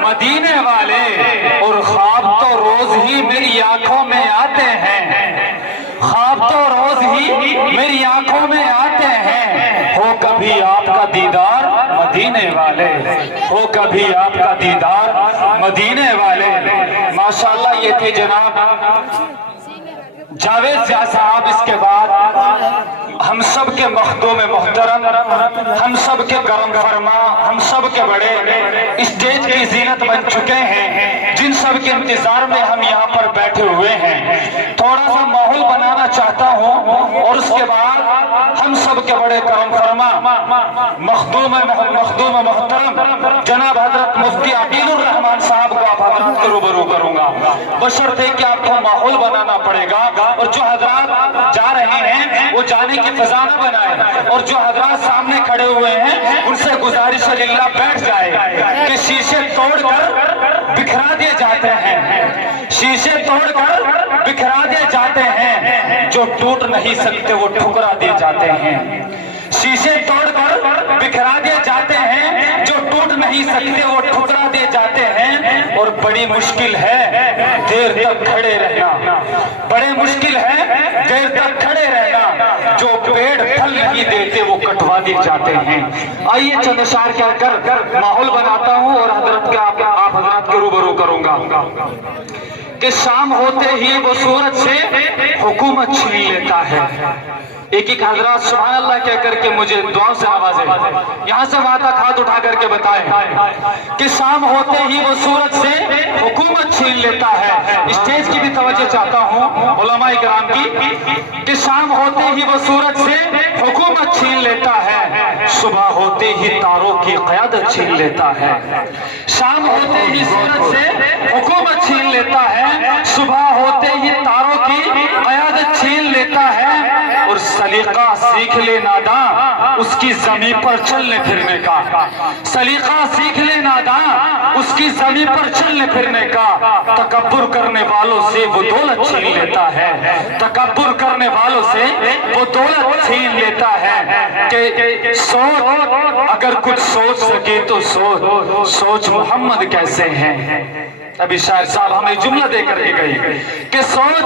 مدینے والے اور خواب تو روز ہی میری آنکھوں میں آتے ہیں، خواب تو روز ہی میری آنکھوں میں آتے ہیں، ہو کبھی آپ کا دیدار مدینے والے، ہو کبھی آپ کا دیدار مدینے والے۔ ماشاءاللہ یہ تھے جناب جاوید شاہ صاحب۔ اس کے بعد ہم سب کے مخدوم محترم، ہم سب کے کرم فرما، ہم سب کے بڑے اسٹیج کی زینت بن چکے ہیں، جن سب کے انتظار میں ہم یہاں پر بیٹھے ہوئے ہیں۔ تھوڑا سا ماحول بنانا چاہتا ہوں اور اس کے بعد ہم سب کے بڑے کرم فرما مخدوم محترم جناب حضرت مفتی عقیل الرحمان صاحب کو آپ حضرات کے روبرو کروں گا، بشرطے کہ آپ کو ماحول بنانا پڑے گا، اور جو حضرات جا رہے ہیں وہ جانے کی فضا نہ بنائے، اور جو حضرات سامنے کھڑے ہوئے ہیں ان سے گزارش للہ بیٹھ جائے کہ شیشے توڑ کر بکھرا دیے جاتے ہیں، شیشے توڑ کر بکھرا دیے جاتے ہیں، جو ٹوٹ نہیں سکتے وہ ٹھکرا دیے جاتے ہیں، شیشے توڑ کر بکھرا دیے جاتے ہیں، جو ٹوٹ نہیں سکتے وہ ٹھکرا دیے جاتے ہیں۔ اور بڑی مشکل ہے دیر تک کھڑے رہنا، بڑے مشکل ہے دیر تک کھڑے رہنا، جو پیڑ پھل نہیں دیتے وہ کٹوا دیے جاتے ہیں۔ آئیے چند اشعار کہہ کر ماحول بناتا ہوں اور حضرت کے آپ حضرات کے روبرو کروں گا کہ شام ہوتے ہی وہ سورج سے حکومت چھین لیتا ہے۔ ایک ایک حضرات سبحان اللہ کہہ کر کے مجھے دعاؤں سے نوازے، یہاں سے وہاں تک ہاتھ اٹھا کر کے بتائیں کہ شام ہوتے ہی وہ سورج سے حکومت چھین لیتا ہے۔ اسٹیج کی بھی توجہ چاہتا ہوں علماء کرام کی کہ شام ہوتے ہی وہ سورج سے حکومت چھین لیتا ہے، صبح ہوتے ہی تاروں کی قیادت چھین لیتا ہے۔ شام ہوتے ہی سورج سے حکومت چھین لیتا ہے، صبح ہوتے ہی تاروں کی قیادت چھین لیتا ہے، اور سلیقہ سیکھ لے ناداں اس کی زمین پر چلنے پھرنے کا، سلیقہ سیکھ لے ناداں اس کی زمین پر چلنے پھرنے کا، تکبر کرنے والوں سے وہ دولت چھین لیتا ہے، تکبر کرنے والوں سے وہ دولت چھین لیتا ہے۔ کہ سوچ اگر کچھ سوچ سکے تو سوچ محمد کیسے ہیں۔ ابھی شاعر صاحب ہمیں جملہ دے کر کے گئی کہ سوچ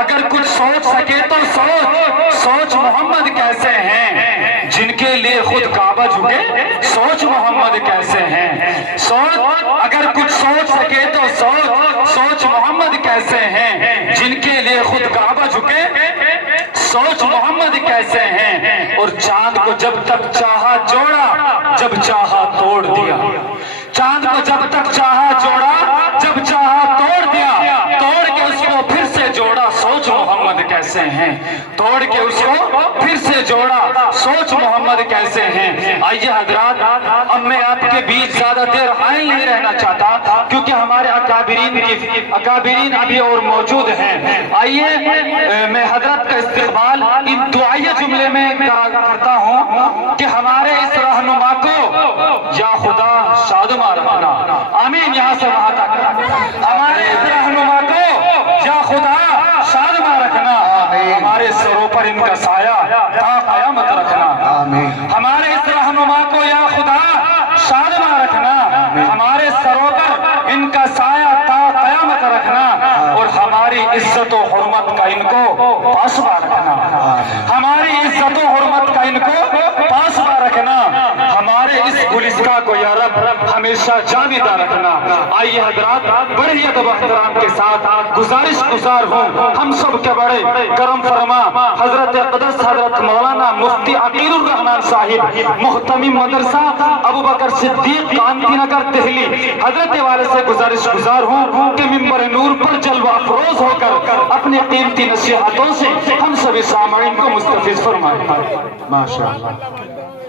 اگر کچھ سوچ سکے تو سوچ محمد کیسے ہیں، جن کے لیے خود کعبہ جھکے سوچ محمد کیسے ہیں۔ سوچ اگر کچھ سوچ سکے تو سوچ محمد کیسے ہیں، جن کے لیے خود کعبہ جھکے سوچ محمد کیسے ہیں۔ اور چاند کو جب تک چاہا جوڑا جب چاہا توڑ دیا، چاند کو جب تک چاہا جوڑا جب چاہا توڑ دیا، توڑ کے اس کو پھر سے جوڑا سوچ محمد کیسے ہیں، توڑ کے اس کو پھر سے جوڑا سوچ محمد کیسے ہیں۔ آئیے حضرات اب میں آپ کے بیچ زیادہ دیر حائل نہیں رہنا چاہتا کیونکہ ہمارے اکابرین ابھی اور موجود ہیں۔ آئیے میں حضرت کا استقبال ان دعائیہ جملے میں کرتا ہوں کہ ہمارے اس رہنما کو یا خدا شادماں رکھنا، آمین، یہاں سے وہاں تک، ہمارے اس رہنما کو یا خدا شادماں رکھنا، ہمارے سروں پر ان کا سایہ تا قیامت رکھنا، ہمارے اس رہنما کو یا خدا شادماں رکھنا، ہمارے سروں پر ان کا سایہ تا قیامت رکھنا، اور ہماری عزت و حرمت کا ان کو پاسباں رکھنا، ہماری عزت و حرمت کا ان کو پاسباں رکھنا، ہمارے اس گلستہ کو یا رب ہمیشہ جاویدہ رکھنا۔ آئیے حضرات بڑی ادب و احترام کے ساتھ گزارش گزار ہوں ہم سب کے بڑے کرم فرما حضرت اقدس حضرت مولانا مفتی عقیل الرحمان صاحب محتمم مدرسہ ابو بکر صدیق کانتی نگر دہلی، حضرت والے سے گزارش گزار ہوں کہ منبر نور پر جلوہ افروز ہو کر اپنے قیمتی نصیحتوں سے ہم سب سامعین کو مستفیض فرمائیں۔ ماشاءاللہ۔